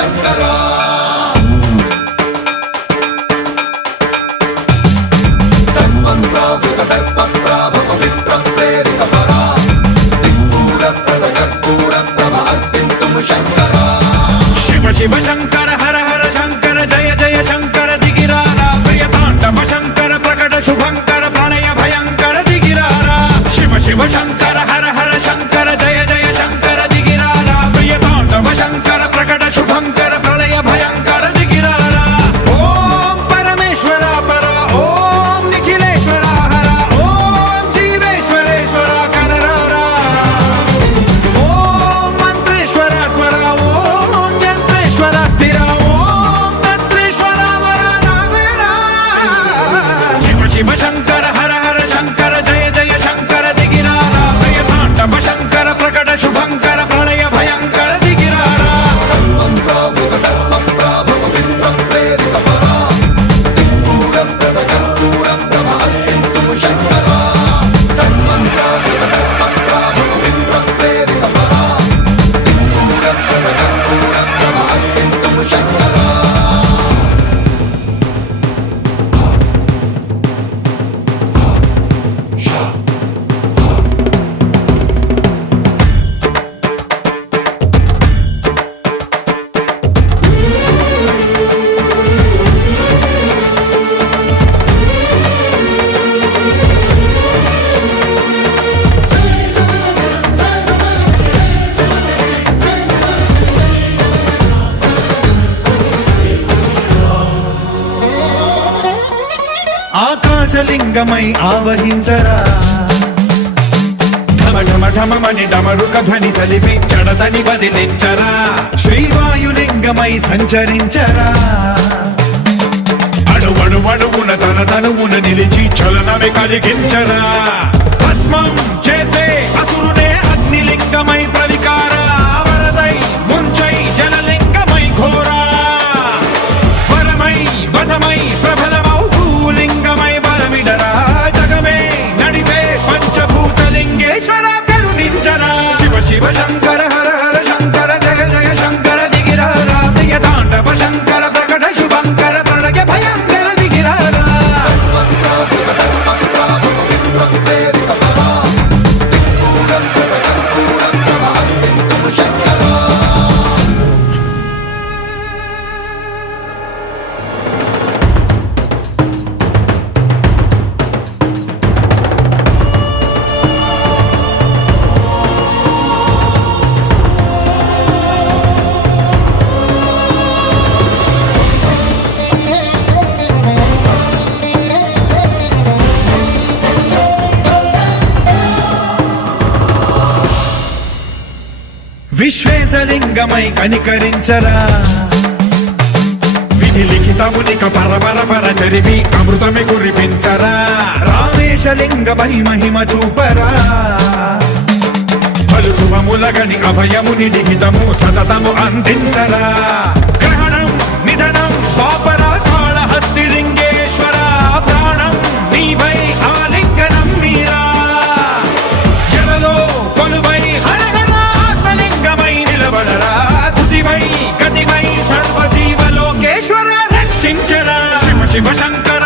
శంకరా సన్మన్రావృత దర్ప ప్రాభవ విప్ర ప్రేరిత పరా దిక్పూర ప్రద కర్పూర ప్రభ అర్పింతుము శంకరా శివ శివ శంకర హర హర శంకర జయ జయ శంకర దిగిరారా ప్రియ తాండవ శంకర ప్రకట శుభంకర ప్రణయ భయంకర దిగిరారా శివ శివ శంకర హర హర శంకర జయ జయ శంకర దిగిరారా ప్రియ తాండవ శంకర ప్రకట శుభంకర ప్రళయ భయంకర దిగిరారా ఓం పరమేశ్వర పర ఓం నిఖిలేశ్వర హర ఓం జీవేశ్వరేశ్వర కరరారా ఓం మంత్రేశ్వర స్వర ఓం యంత్రేశ్వర స్థిర ఓం తంత్రేశ్వర వర రావేరా శివ శివ శంకర హర హర శంకర జయ జయ శంకర దిగిరారా ప్రియ తాండవ శంకర ప్రకట శుభంకర ప్రళయ భయంకర దిగిరారా సన్మన్రావృత దర్ప ప్రాభవ విప్ర ప్రేరిత పరా దిక్పూర ప్రద కర్పూర ప్రభ అర్పింతుము శంకరా సన్మన్రావృత దర్ప ప్రాభవ విప్ర ప్రేరిత పరా దిక్పూర ప్రద కర్పూర ప్రభ అర్పింతుము శంకరా ఆకాశలింగమై ఆవహించరా ఢమ ఢమ ఢమమని డమరుక ధ్వని సలిపి చడదని వదిలించరా శ్రీవాయులింగమై సంచరించరా అణువణువున తన తనువున నిలిచి చలనమే కలిగించరా భస్మం చేసే అసురునే అగ్నిలింగమై ప్రవికార వరదై ముంచై జలలింగమై ఘోరా వరమై వసమై ప్రబలమౌ భూలింగమై బలమిడరా జగమే నడిపే పంచభూతలింగేశ్వర కరుణించరా శివ శివ శంకర హర హర శంకర జయ జయ శంకర దిగిరారా ప్రియ తాండవ శంకర ప్రకట శుభంకర ప్రళయ భయంకర దిగిరారా సన్మన్రావృత దర్ప ప్రాభవ విప్ర ప్రేరిత పరా దిక్పూర ప్రద కర్పూర ప్రభ అర్పింతుము శంకరా విశ్వేశలింగమై కనికరించరా విధి లిఖితమునిక పరపర చరివి అమృతమి కురిపించరా రామేశలింగమై మహిమ చూపరా పలు శుభములగని అభయముని నిహితము సతతము అందించరా గ్రహణం నిధనం పాపరా కాళహస్తి లింగేశ్వర ప్రాణం నీవై ఆలింగనం మీరా జలలో కొలువై హర హర ఆత్మలింగమై నిలబడరా తుదివై గతివై సర్వజీవలోకేశ్వర రక్షించరా శివ శివ శంకర